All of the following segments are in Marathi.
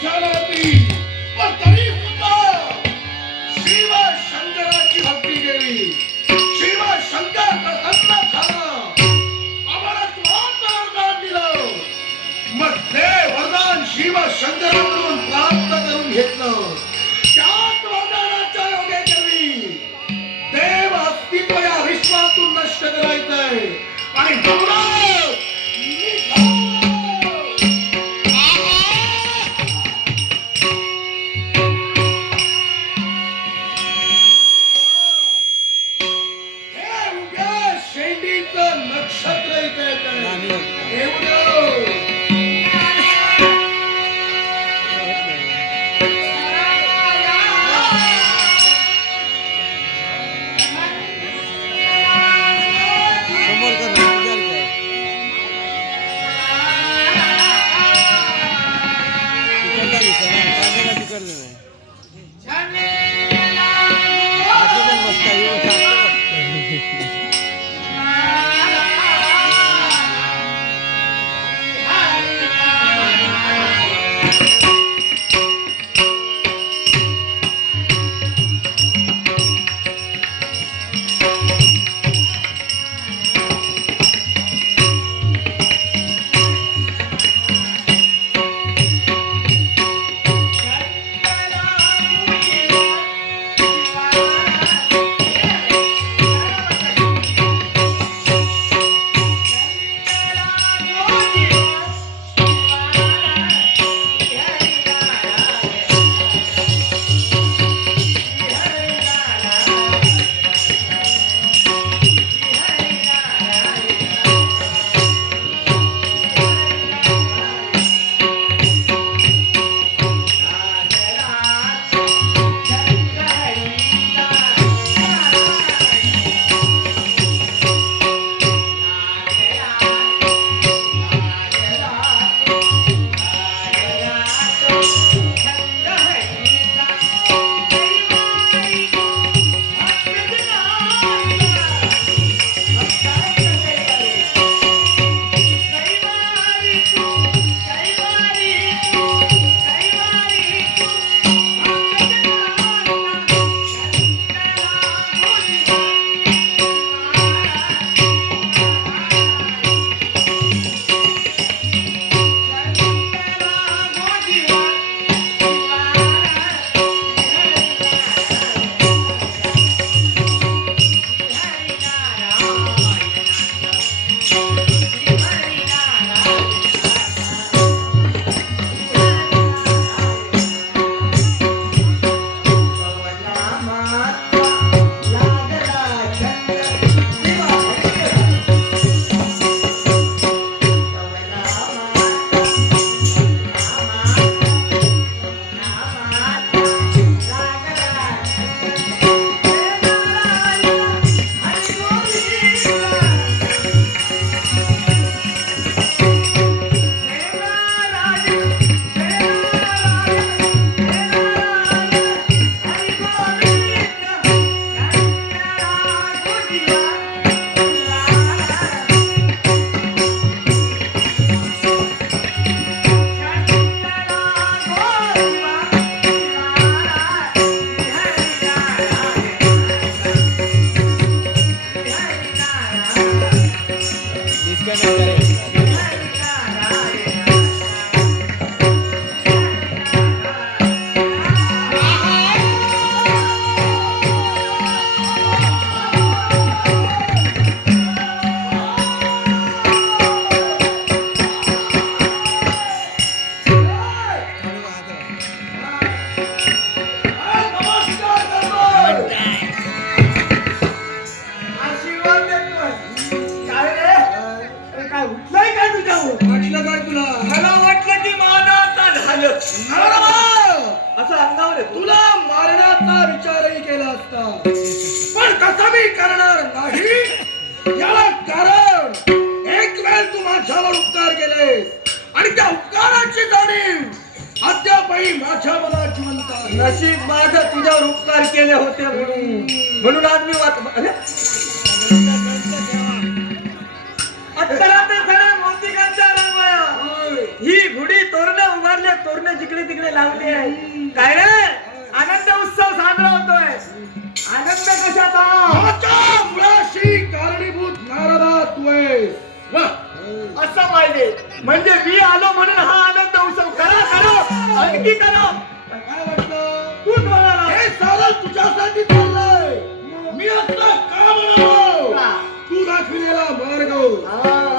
इच्छा नव्हती पण तरी सुद्धा शिव शंकराची भक्ती केली. शिव शंकर प्रसन्न झाला, आम्हाला तुझं वरदान दिलं. मग ते वरदान शिव शंकराकडून प्राप्त करून घेतलं. त्याच वरदानाच्या योगेश्वरी देव अस्तित्व या विश्वातून नष्ट करायचंय आणि नक्षत्र असं अंगावर तुला मारण्याचा विचारही केला असता, पण कसा मी करणार नाही. याला कारण एक वेळ तू माझ्यावर उपकार केलेस आणि त्या उपकाराची जाणीव अद्यापही माझ्या मनात जिवंत आहे. नशीब माझं तुझ्यावर उपकार केले होते म्हणून आज मी ही गुढी तोरण उभारले तोरण जिकडे तिकडे लावले आहे. काय रे आनंद उत्सव साजरा होतोय. आनंद कशाचा? माझ्या मुळाशी कारणीभूत नारदा तू आहेस. असं पाहिजे. म्हणजे मी आलो म्हणून हा आनंद उत्सव करा करा अगदी करा. काय वाटतं? तू बोला. हे सारं तुझ्यासाठी चाललंय. मी असं का म्हणालो? तू दाखविलेला मार्ग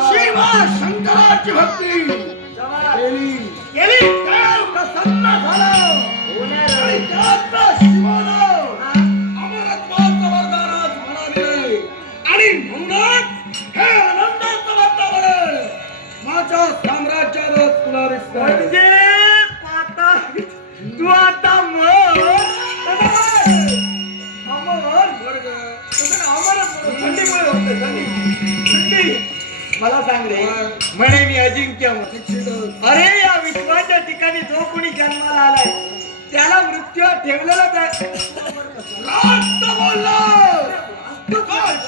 शिव शंकराची भक्ती केली. देव प्रसन्न झाला आणि त्याचा शिवाला अमरत्वाचं वरदान आज मला दिलंय. आणि म्हणूनच हे आनंदाचं वातावरण माझ्या साम्राज्यात तुला दिसतंय. म्हणजे आता तू आता थंडीमुळे होतं थंडी. मला सांग रे म्हणे मी अजिंक्य अरे या विश्वाच्या ठिकाणी जो कोणी जन्माला आलाय त्याला मृत्यू ठेवलेलाच आहे. रास्त बोललास.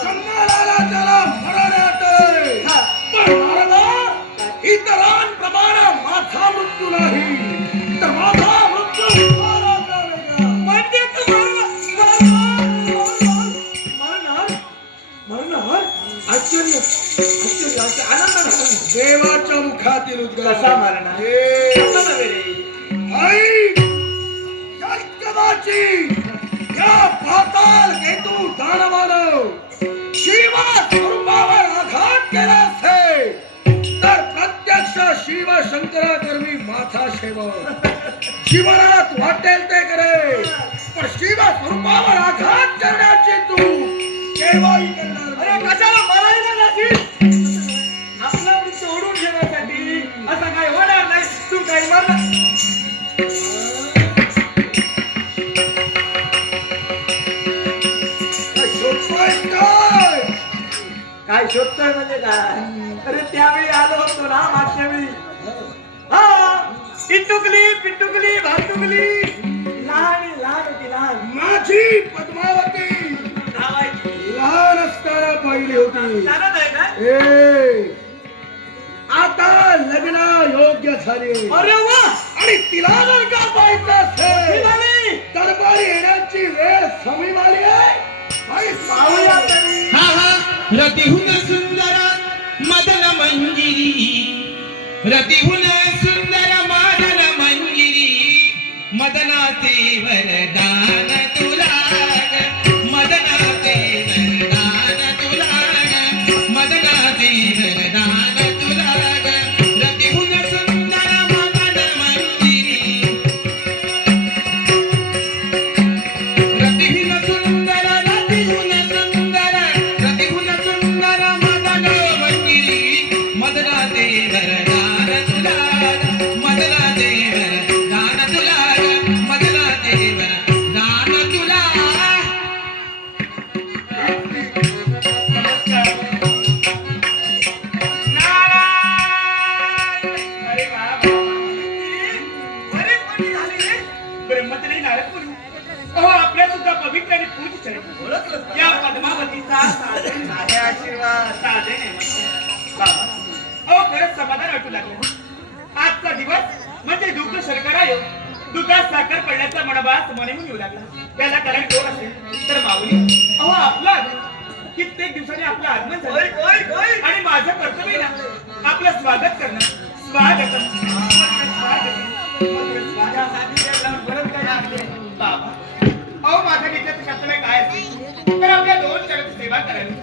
जन्माला आला त्याला मरण येतंय. पण महाराजा इतरांप्रमाणे माझा मृत्यू नाही तर माझा मृत्यू महाराजा वेगळा. म्हणजे तू मरणार आश्चर्य आनंद झाला. देवाच्या मुखातील उद्गार कसा मरणार? ऐक या कदाची या पाताल केतू दानवानं शिव स्वरूपावर आघात केला असेल तर प्रत्यक्ष शिव शंकराकर्मी माथा शेव. जीवनात वाटेल ते करे पण शिव स्वरूपावर आघात करण्याची तू केव्हाही करणार अरे नाही. कशाला मरायला जाशील? आपला मृत्यू ओढून घेण्यासाठी असं काही होणार नाही. तू काही मरणार काय शोधतोय म्हणजे काय? अरे त्यावेळी आलो होतो ना मागच्या वेळी. हा पिटुकली भाटुकली लहान होती लहान. माझी पद्मावती धावायची लहान असताना पाहिली होती. जाणत आहे ना? ए, आता लग्न योग्य झाले अरे वा आणि तिला जर का पाहायचं असेल निघाली. दरबारी येण्याची वेळ समीप आली आहे. आणि पाहूया तरी. हा हा रतिहुन सुंदर मदन मंजिरी रतिहुन सुंदर मदन मंजिरी मदनाचे वरदान तुला मदनाचे वरदान तुला मदनाचे वरदान तुला रतिहुन सुंदर मदन मंजिरी रतिहुन सुंदर रतिहुन सुंदर मदन मंजिरी मदनाचे वरदान तुला मदनाचे वरदान तुला मदनाचे वरदान तुला. अरे वा बरेच मोठी झाली रे. ब्रह्मचारी नारद मुनी. अहो आपल्या सुद्धा पवित्र आणि पूज्य चरित्र या पद्मावतीचा साधे आशीर्वाद साधे नेमके बाबा. अहो खरंच समाधान वाटू लागलं. आजचा दिवस म्हणजे दुःख शर्करा योग दुधात साखर पडल्याचा मनोभास मनेहून येऊ लागला. त्याला कारण कोण असेल तर माऊली. अहो आपला कित्येक दिवसांनी आपलं आगमन झालं आणि माझं कर्तव्य ना आपलं स्वागत करणं. स्वागतम बाबा. अहो माझ्या नित्याचं कर्तव्य काय असेल तर आपल्या दोन जगाची सेवा करावी.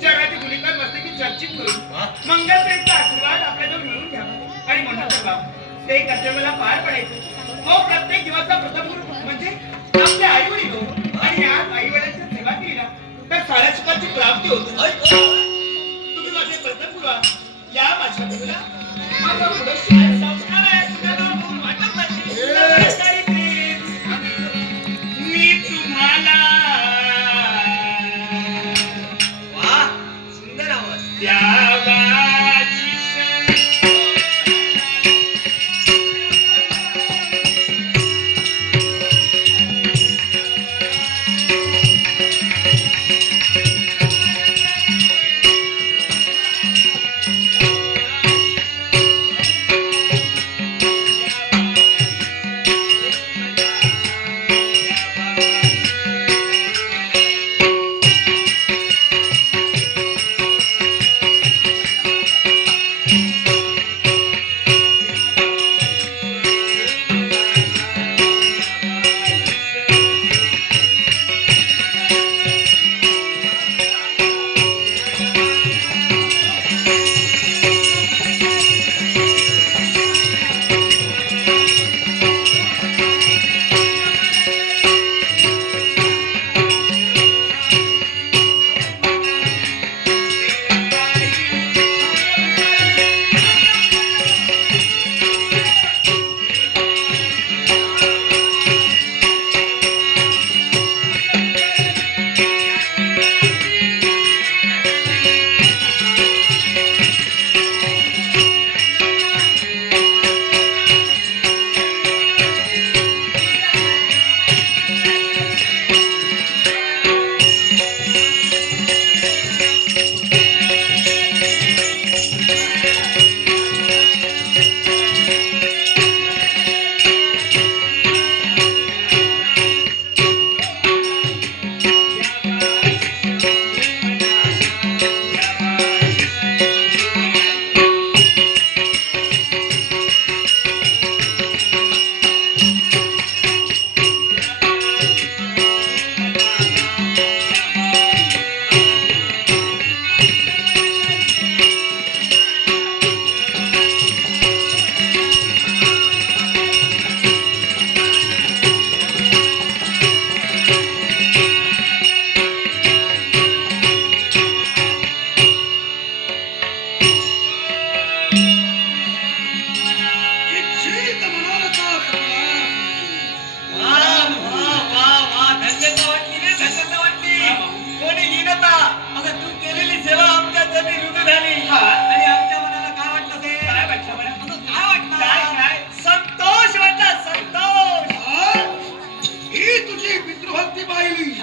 जगाची गुलिका मस्तकी चर्चित करून मंगलदेवचा आशीर्वाद आपल्याजवळ मिळवून घ्यावा आणि म्हणतात बाबा ते कर्तव्याला पार पडायचं. अहो प्रत्येक दिवसाचा प्रथम गुरु म्हणजे आपल्या आई वडील हो आणि या आई वडिलांची सेवा केली ना तर साऱ्या सुखाची प्राप्ती होते. तुम्ही माझे प्रथम गुरु आहात. या माझ्या गुरुला माझा पुढे शाळेत संस्कार आहे. तुम्हाला बोलून वाटत नाही. मी तुम्हाला वा सुंदर आवाज द्यावाची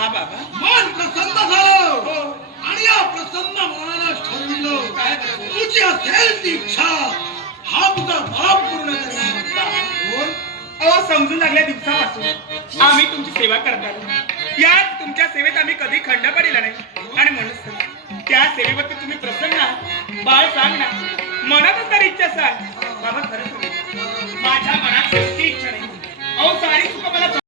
हा बाबा मन प्रसन्न झालं हो आणि या प्रसन्न मनानं ठरविलं काय करायचं? तुझी असेल ती इच्छा हा तुझा बाप पूर्ण करणार बोल. अहो समजून लागल्या दिवसापासून आम्ही तुमची सेवा करतात यात तुमच्या सेवेत आम्ही कधी खंड पडलेला नाही आणि म्हणूनच त्या सेवेवरती तुम्ही प्रसन्न आहात. बाळ सांग ना मनातच तर इच्छा सांग बाबा